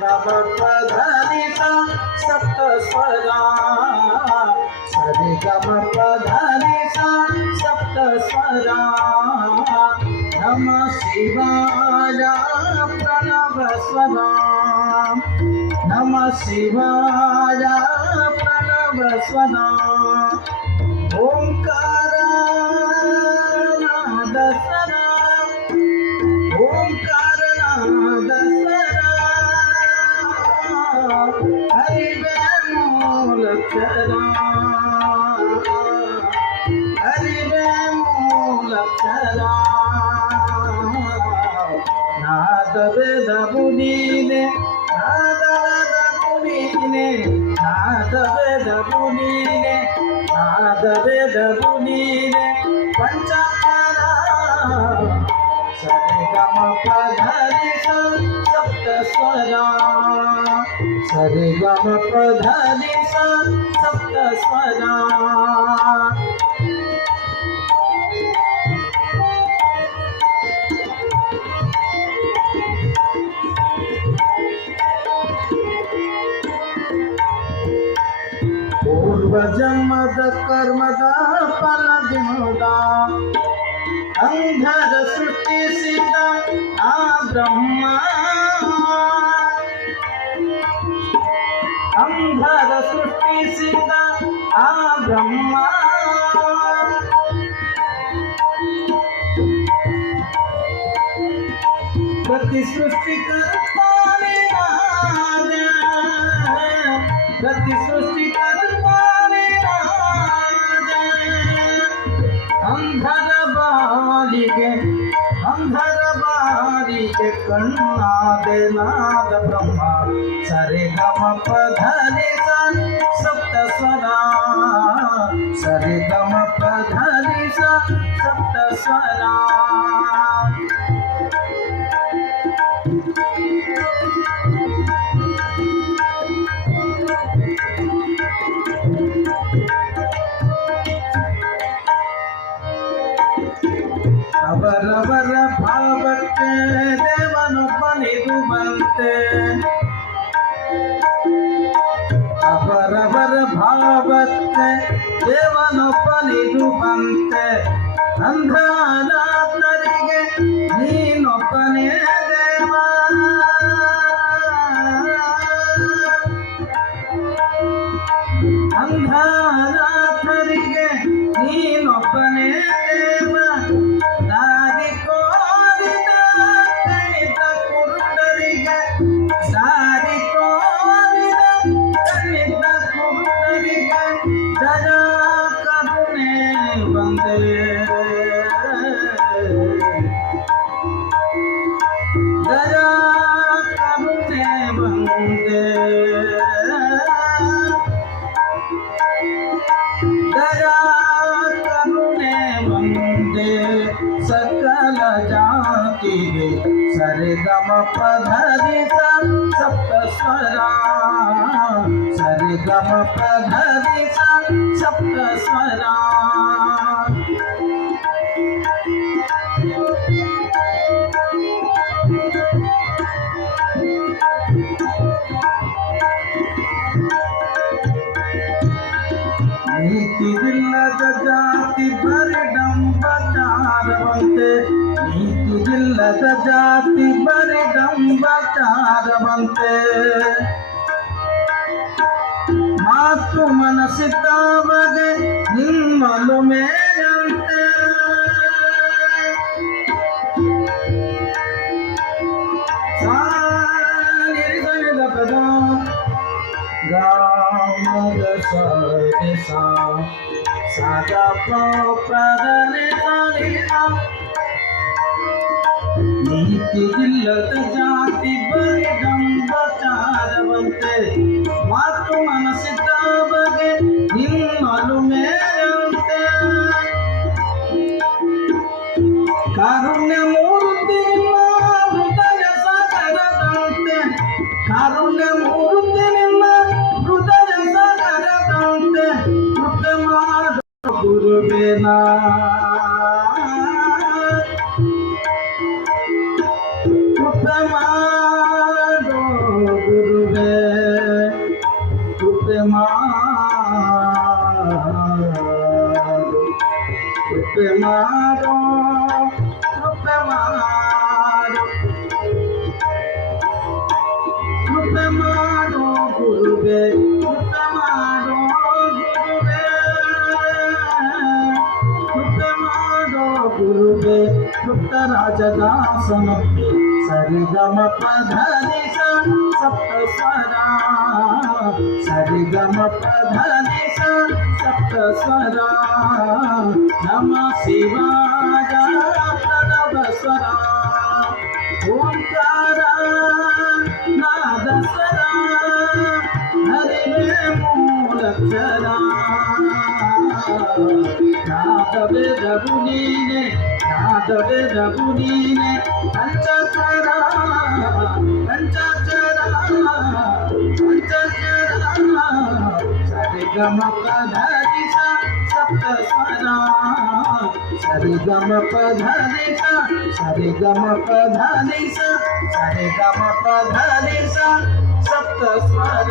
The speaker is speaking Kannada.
गम पध नि सा सप्त स्वरा सरि गम पध नि सा सप्त स्वरा नमः शिवाय प्रणव स्वरा नमः शिवाय प्रणव स्वरा ओंकार नाद स्वरा ओंकार नाद स्वरा हरिवे मूलक्षरा हरिवे मूलक्षरा नाद वेद मुनीने नाद वेद मुनीने नाद वेद मुनीने नाद वेद मुनीने पंचाक्षरा सरि गम पध नि सा सप्त स्वरा सरि गम पध नि सा सप्त स्वरा पूर्वजन्मद कर्मद फलದಿಂದ ಅಂಧರ ಸೃಷ್ಟಿಸಿದ ಆ ಬ್ರಹ್ಮ ಅಂಧರ ಸೃಷ್ಟಿಸಿದ ಆ ಬ್ರಹ್ಮ ಪ್ರತಿ ಸೃಷ್ಟಿಕರ್ತಾನೆ ರಾಜ ಪ್ರತಿ ಸೃಷ್ಟಿಕರ್ತಾನೆ ರಾಜ ಅಂಧರ ಬಾರಿಗೆ ಕಣ್ಣಾದೆ ನಾದ ಬ್ರಹ್ಮ ಸರಿ ಗಮ ಪಧ नि सा ಸಪ್ತ ಸ್ವರಾ ಸರಿ ಗಮ ಪಧ नि सा ಸಪ್ತ ಸ್ವರಾ ಅವರವರ ಭಾವಕ್ಕೆ ದೇವನೊಬ್ಬನಿರುವಂತೆ ಅವರವರ ಭಾವಕ್ಕೆ ದೇವನೊಬ್ಬನಿರುವಂತೆ ಅಂಧನಾಥರಿಗೆ ನೀನೊಬ್ಬನೇ ದೇವ ಅಂಧನಾಥರಿಗೆ ನೀನೊಬ್ಬನೇ ದೇವ ದಾರಿ ಕೋರಿದ ಕಣಿತ ಕುರುಡರಿಗೆ ದಾರಿ ಕೋರಿದ ಕಣಿತ ಕುರುಡರಿಗೆ ದಯಾ ಕರುಣೆ ಬಂದೆ ದಯಾ ಕರುಣೆ ಬಂದೆ ದಯಾ ಕರುಣೆ ಬಂದೆ सकल जाति सरि गम पध नि सा सप्त स्वरा सरि गम पध नि सा सप्त स्वरा ನೀತಿಯಿಲ್ಲದ ಜಾತಿ ಬರಿಡಂಬಚಾರವಂತೆ ನೀತಿಯಿಲ್ಲದ ಜಾತಿ ಬರಿಡಂಬಚಾರವಂತೆ ಮಾತು ಮನಸ್ಸಿದ್ದವಗೆ ನಿಮ್ಮಲು ಮೇಯಂತೆ ಸಾನಿರಿಸದ ಪದ ಗಾಮದ ಸರಿಸಾ ಸಾದ ಪದನೆ ಸರಿಸ ನೀತಿಯಿಲ್ಲದ ಜಾತಿ ಬರಿಡಂಬಚಾರವಂತೆ ಮಾತು ಮನಸ್ಸಿದ್ದ ಬಗೆ ನಿಮ್ಮಲು ಮೇಯಂತೆ ಕಾರುಣ್ಯ ಮೂರ್ತಿ ನಿಮ್ಮ ಹೃದಯ ಸಾಗರದಂತೆ ಕಾರುಣ್ಯ ಮೂರ್ತಿ ನಿಮ್ಮ ಹೃದಯ ಸಾಗರದಂತೆ ಕೃಪೆ ಮಾಡು ಗುರುವೇನಾ ಕೃಪೆ ಮಾಡು ಕೃಪೆ ಮಾಡೋ ಕೃಪೆ ಮಾಡೋ ಕೃಪೆ ಮಾಡೋ ಗುರುವೇ ಕೃಪೆ ಮಾಡೋ ಗುರುವೇ ಕೃಪೆ ಮಾಡೋ ಗುರುವೇ ತೃಪ್ತ ರಾಜದಾಸನಕ್ಕೆ ಸರಿಗಮ ಪಧನಿ ಸಪ್ತ ಸ್ವರ ಸರಿಗಮ ಪಧನಿ ಸಪ್ತ ಸ್ವರ ನಮ ಶಿವಾಯ ಪ್ರಣವ ಸ್ವರ ಓಂಕಾರ ನಾದ ಸ್ವರ ಹರಿವೇ ಮೂಲಕ್ಷರ ನಾದವೇ ರಘು ನೀನೆ ನಾದವೇ ರಘು ನೀನೆ ಪಂಚಚರ ಪಂಚಚರ ಪಂಚಚರ ಸರಿಗಮ ಪಧನಿ ಸಪ್ತ ಸ್ವರ ಸರಿಗಮ ಪಧನಿ ಸರಿಗಮ ಪಧನಿ ಸರಿಗಮ ಪಧನಿ ಸಪ್ತ ಸ್ವರ